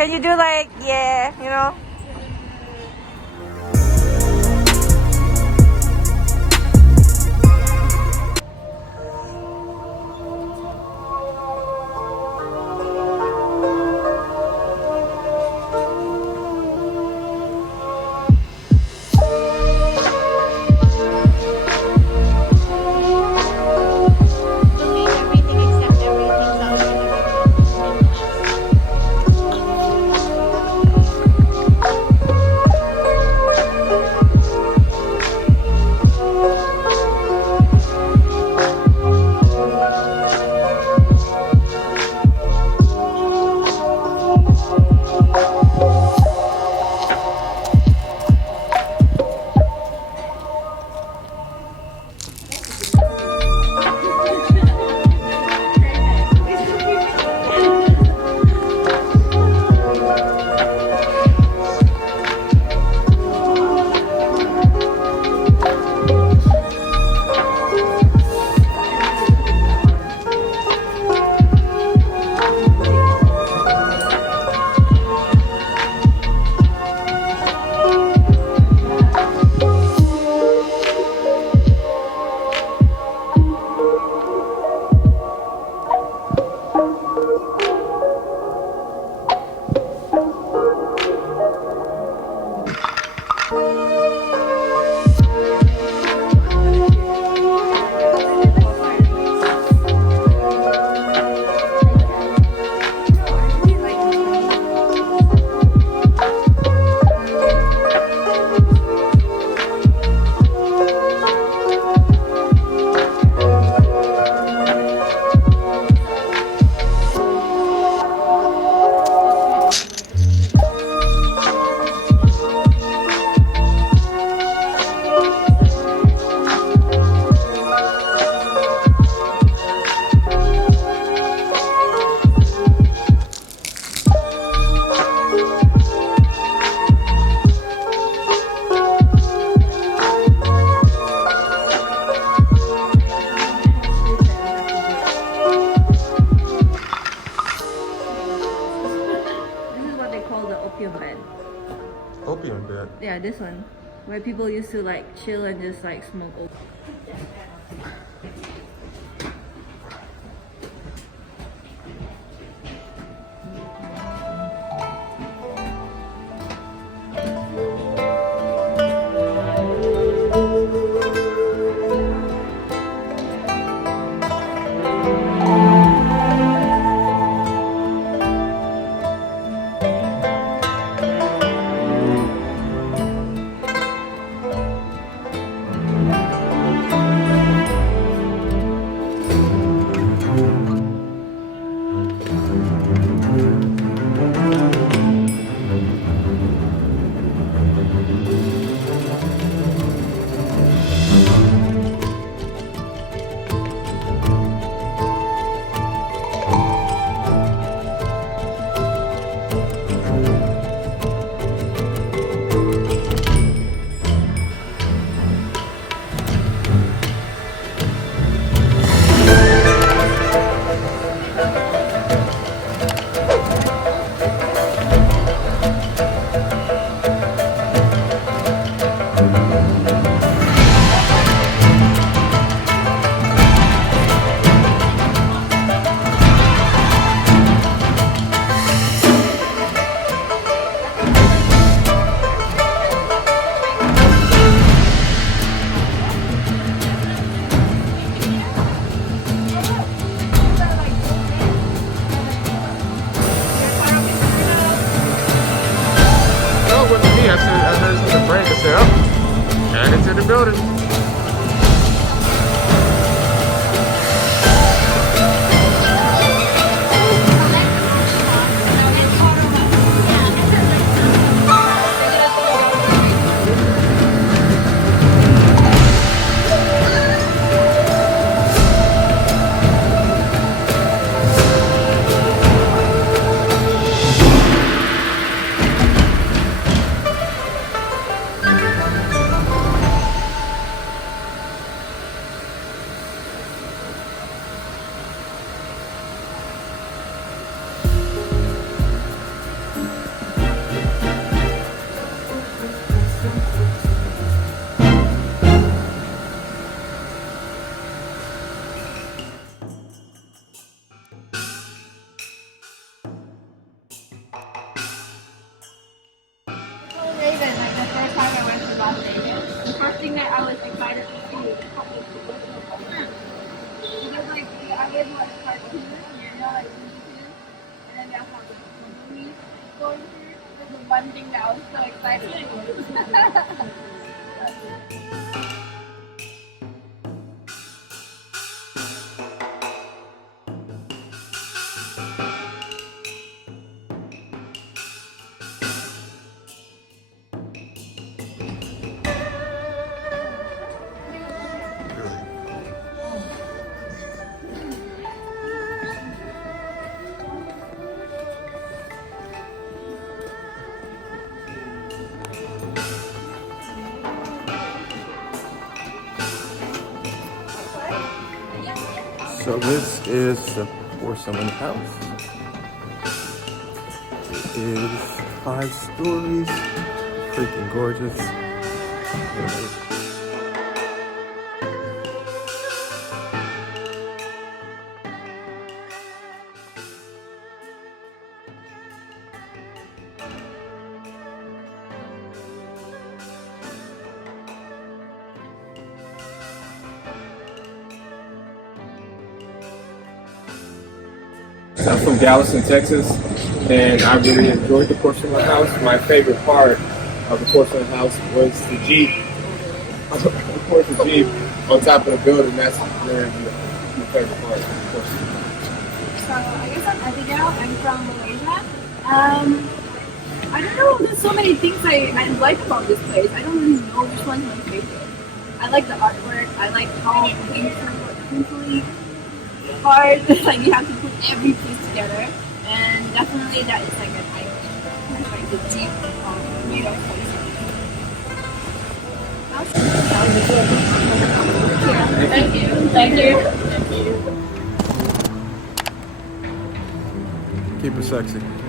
Can you do like, yeah, you know? Opium bed. Yeah, this one. Where people used to like chill and just like smoke opium. And into the building. one thing that I was so excited. So this is the Porcelain House. It is 5 stories. Freaking gorgeous. I'm from Galveston, Texas, and I really enjoyed the Porcelain House. My favorite part of the Porcelain House was the Jeep. Of course, the Jeep on top of the building. That's really my favorite part of the Porcelain House. So I guess I'm Abigail. I'm from Malaysia. I don't know. There's so many things I like about this place. I don't really know which one's my favorite. I like the artwork. I like how painfully hard like you have to put every piece together, and definitely that is like an icon, like the Jeep made of Thank you. Thank you. Thank you. Keep it sexy.